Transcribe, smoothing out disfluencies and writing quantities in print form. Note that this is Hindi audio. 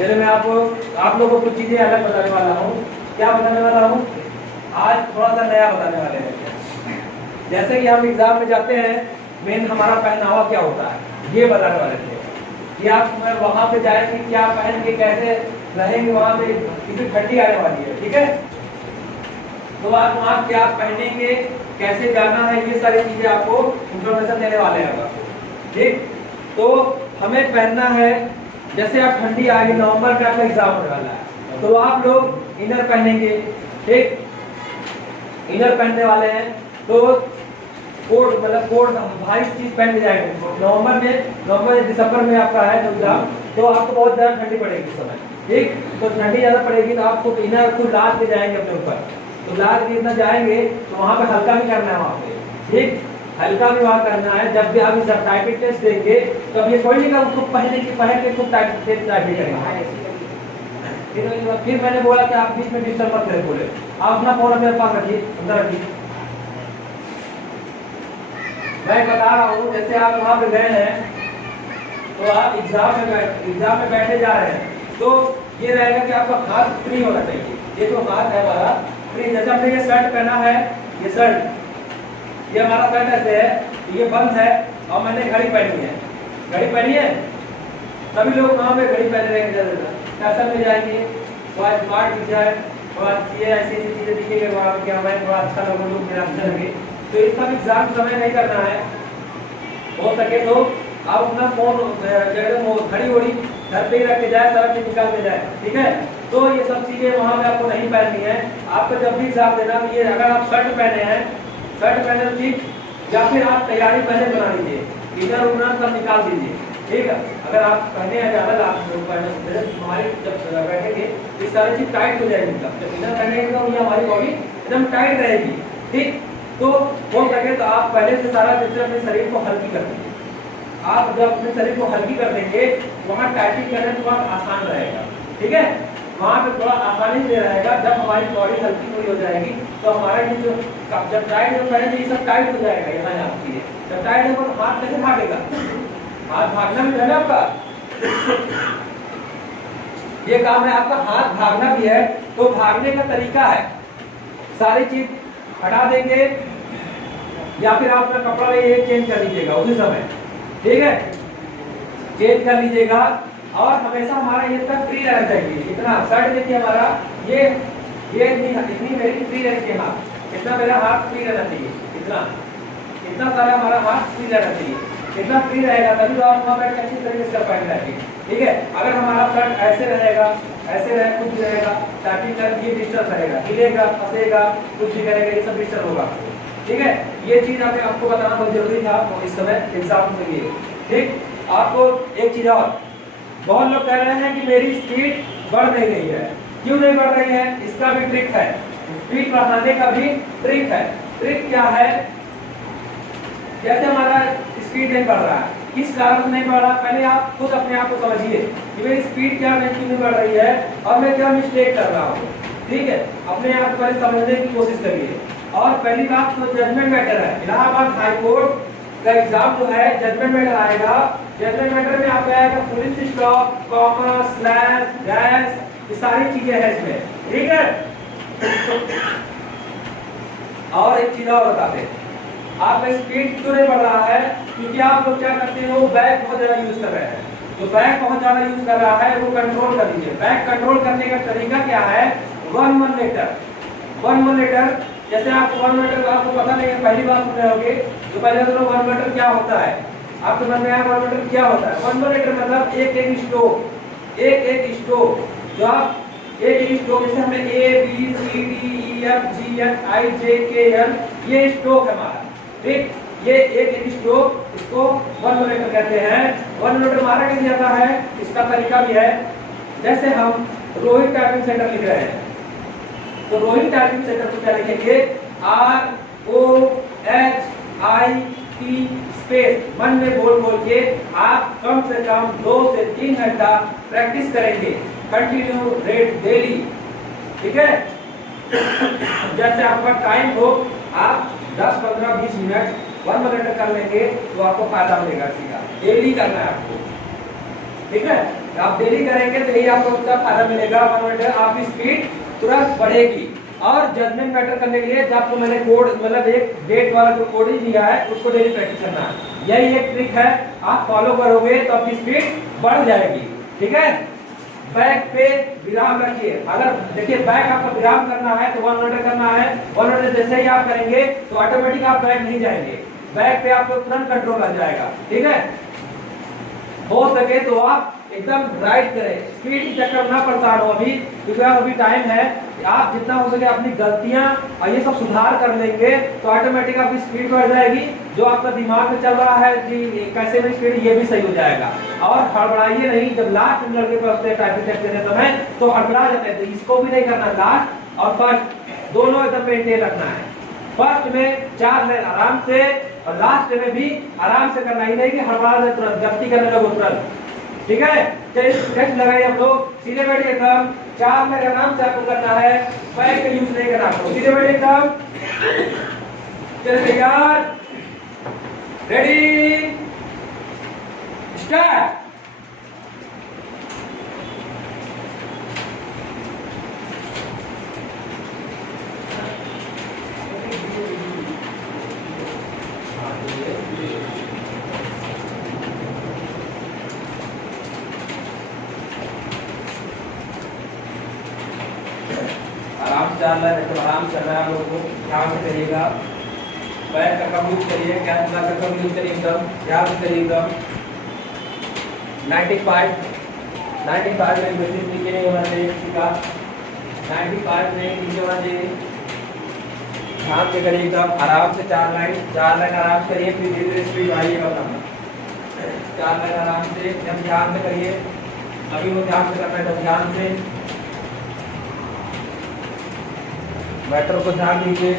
जैसे मैं आप लोगों को कुछ चीज़ें अलग बताने वाला हूँ। क्या बताने वाला हूँ? आज थोड़ा सा नया बताने वाले हैं। जैसे कि हम एग्जाम में जाते हैं, मेन हमारा पहनावा क्या होता है ये बताने वाले थे कि आप वहाँ पे जाएंगे क्या पहन के कैसे रहेंगे, वहाँ पे कितनी ठंडी आने वाली है, ठीक है। तो आप वहाँ क्या पहनेंगे, कैसे जाना है, ये सारी चीजें आपको इंफॉर्मेशन देने वाले हैं आपको, ठीक। तो हमें पहनना है, जैसे आप ठंडी आ रही, नवंबर में आपका एग्जाम होने वाला है, तो आप लोग इनर पहनेंगे, ठीक। इनर पहनने वाले हैं तो कोट, मतलब कोट भारी चीज पहन के जाएंगे। नवंबर दिसंबर में आपका है तो एग्जाम, तो आपको बहुत ज्यादा ठंडी पड़ेगी इस समय, ठीक। तो ठंडी ज्यादा पड़ेगी तो आपको इनर को लाद के जाएंगे अपने ऊपर, तो लाद के इतना जाएंगे तो वहाँ पे हल्का भी करना है, वहाँ पे ठीक हल्का भी वहाँ करना है। जब भी आप इस टाइपिंग टेस्ट देंगे तो अब ये कोई नहीं उसको पहन के खूब टाइपिंग करेंगे। फिर मैंने बोला कि आप बीच में डिस्टर्ब मत करें, बोले आप अपना फोन अपने पास रखिए, अंदर रखिए। मैं बता रहा हूँ, जैसे आप वहाँ पे गए हैं तो आप एग्जाम में बैठे जा रहे हैं, तो ये रहेगा कि आपका हाथ फ्री होना चाहिए। ये जो हाथ है हमारा फ्री, जैसे हमने ये शर्ट पहना है, ये शर्ट, ये हमारा शर्ट ऐसे है, ये बंद है और मैंने घड़ी पहनी है। घड़ी पहनी है, सभी लोग वहाँ पे घड़ी पहने रहेंगे, फैशन में जाएंगे, थोड़ा स्मार्ट दिख जाए, थोड़ा ये ऐसी चीजें दिखेंगे वहाँ पे, क्या थोड़ा अच्छा लोगों लोग मेरा अच्छा लगे। तो इसका भी एग्जाम समय नहीं करना है, हो सके तो आप अपना फोन घड़ी वड़ी घर पे ही रख के जाए, सारा चीज निकाल के जाए, ठीक है। तो ये सब चीजें वहाँ पे आपको नहीं पहननी है। आपको जब भी एग्जाम देना, ये अगर आप शर्ट पहने हैं, शर्ट पहने ठीक, या फिर आप तैयारी पहले बना लीजिए, इधर उधर सब निकाल दीजिए, ठीक है। अगर आप पहने हैं ज्यादा, आप हमारी जब बैठेंगे ये सारी चीज टाइट हो जाएगी, जब इधर पहनेंगे तो ये हमारी बॉडी एकदम टाइट रहेगी, ठीक। तो हो सके तो आप पहले से सारा चीज अपने शरीर को हल्की कर देंगे। आप जब अपने शरीर को हल्की कर देंगे, वहाँ टाइटिंग करने थोड़ा आसान रहेगा, ठीक है। वहाँ पे थोड़ा आसानी से रहेगा। जब हमारी बॉडी हल्की थोड़ी हो जाएगी तो हमारा ये जो जब टाइट हो पहले ये सब टाइट हो जाएगा, यहाँ चीजें जब टाइट होगा तो हाथ कैसे भागेगा, हाथ भागना भी है ना आपका, ये काम है आपका, हाथ भागना भी है। तो भागने का तरीका है, सारी चीज हटा देंगे या फिर आप अपना कपड़ा ले चेंज कर लीजिएगा उसी समय, ठीक है, चेंज कर लीजिएगा। और हमेशा हमारा ये तक फ्री रहना चाहिए। इतना शर्ट देखिए हमारा ये इतनी मेरी फ्री रहनी चाहिए, हाथ इतना मेरा हाथ फ्री रहना चाहिए, इतना सारा हमारा हाथ फ्री रहना चाहिए। इतना फ्री रहेगा तभी तो आप वहाँ बैठ के अच्छी तरीके से कर पाएंगे, ठीक है। अगर हमारा शर्ट ऐसे रहेगा, ऐसे रहे, कुछ भी रहेगा, टाइपिंग कर ये डिस्टर्ब रहेगा, हिलेगा, फंसेगा, कुछ भी करेगा, ये सब डिस्टर्ब होगा, ठीक है। ये चीज आपको बताना बहुत जरूरी था इस समय एग्जाम के लिए, ठीक। आपको एक चीज और, बहुत लोग कह रहे हैं कि मेरी स्पीड बढ़ नहीं रही है, क्यों नहीं बढ़ रही है? इसका भी ट्रिक है, स्पीड बढ़ाने का भी ट्रिक है। ट्रिक क्या है? जैसे हमारा स्पीड नहीं बढ़ रहा है, किस कारण से नहीं बढ़ रहा, पहले आप खुद अपने आप को समझिए कि मेरी स्पीड क्या नहीं बढ़ रही है और मैं क्या मिस्टेक कर रहा हूँ, ठीक है। अपने आप को पहले समझने की कोशिश करिए। और पहली बात तो जजमेंट मैटर है। इलाहाबाद हाई कोर्ट का एग्जाम जो है जजमेंट मैटर आएगा। जजमेंट मैटर में आपका आएगा police stop, comma, slash, dash, ये सारी चीजें हैं इसमें, ठीक है। और एक चीज और बताते हैं, आपका स्पीड क्यों नहीं बढ़ रहा है? क्योंकि आप लोग क्या करते हो, बैक बहुत ज्यादा यूज कर रहे हैं। जो बैक बहुत ज्यादा यूज कर रहा है वो कंट्रोल कर लीजिए। बैक कंट्रोल करने का तरीका क्या है? 1 मीटर। जैसे आप 1 मीटर आपको पता नहीं है, पहली बार सुने होंगे, तो पहले तो 1 मीटर क्या होता है आपके मन में आया, 1 मीटर क्या होता है? 1 मीटर मतलब एक स्ट्रोक, जो आप एक स्ट्रोक, जैसे हमें A B C D E F G H I J K L, ये स्ट्रोक है हमारा, ठीक। ये एक स्ट्रोक, इसको 1 मीटर कहते हैं। 1 मीटर मारा कैसे जाता है, इसका तरीका भी है। जैसे हम रोहित टाइपिंग सेंटर लिख रहे हैं, तो रोहित टाइपिंग सेंटर को क्या लिखेंगे? ROHIT स्पेस, मन में बोल के आप कम से कम 2 से 3 घंटा प्रैक्टिस करेंगे, कंटिन्यू रेट डेली, ठीक है। जैसे आपका टाइम हो, आप 10, 15, 20 मिनट 1 मीटर कर लेंगे तो आपको फायदा मिलेगा, सीधा डेली करना है आपको, ठीक है। आप डेली करेंगे तो यही आपको उसका फायदा मिलेगा। 1 मीटर आपकी स्पीड तुरंत बढ़ेगी। और जजमेंट मैटर करने के लिए जब आपको मैंने कोड मतलब एक डेट वाला जो कोड ही दिया है उसको डेली प्रैक्टिस करना है। यही एक ट्रिक है, आप फॉलो करोगे तो आपकी स्पीड बढ़ जाएगी। ठीक है, बैक पे विराम रखिए। अगर देखिए बैक आपका विराम करना है तो 1 मीटर करना है। 1 मीटर जैसे ही आप करेंगे तो ऑटोमेटिक आप बैक नहीं जाएंगे, बैक पे आपको तुरंत कंट्रोल आ जाएगा। ठीक है, हो सके तो आप एकदम राइट करें, स्पीड की चक्कर में ना परेशान हो अभी, क्योंकि आप अभी टाइम है। आप जितना हो सके अपनी गलतियां और ये सब सुधार कर लेंगे तो ऑटोमेटिक आपकी स्पीड बढ़ जाएगी। जो आपका दिमाग में चल रहा है कि कैसे में स्पीड, ये भी सही हो जाएगा। और हड़बड़ाइए नहीं, जब लास्ट में लड़के पहुंचते हैं टाइपिंग टेस्ट देने समय तो हड़बड़ा जाते हैं, तो इसको भी नहीं करना। लास्ट और फर्स्ट दोनों एकदम मेंटेन रखना है। फर्स्ट में 4 लाइन आराम से और लास्ट में भी आराम से करना, ही नहीं कि हड़बड़ा जाए तुरंत, गलती करने लगो तुरंत। ठीक है, चलिए टेस्ट लगाइए आप लोग, सीधे बैठिए एकदम, 4 लाइन आराम से आपको करना है, बैक का यूज नहीं करना आपको। सीधे बैठिए एकदम, चलिए तैयार, रेडी, स्टार्ट। आराम से चल रहा है, तो आराम चल रहा है, आप लोगों को ध्यान से करिएगा। बैक का कम यूज करिए, कैमरा का कम यूज करिए, एकदम ध्यान से करिए। एकदम 95 में बेसिस नीचे नहीं होना चाहिए किसी का, 95 में नीचे होना चाहिए। ध्यान से करिए एकदम आराम से, 4 लाइन आराम से करिए, फिर धीरे धीरे स्पीड बढ़ाइएगा अपना। 4 लाइन आराम से, एकदम ध्यान से करिए। अभी वो ध्यान से करना है, तो ध्यान से मैटर को ध्यान दीजिए।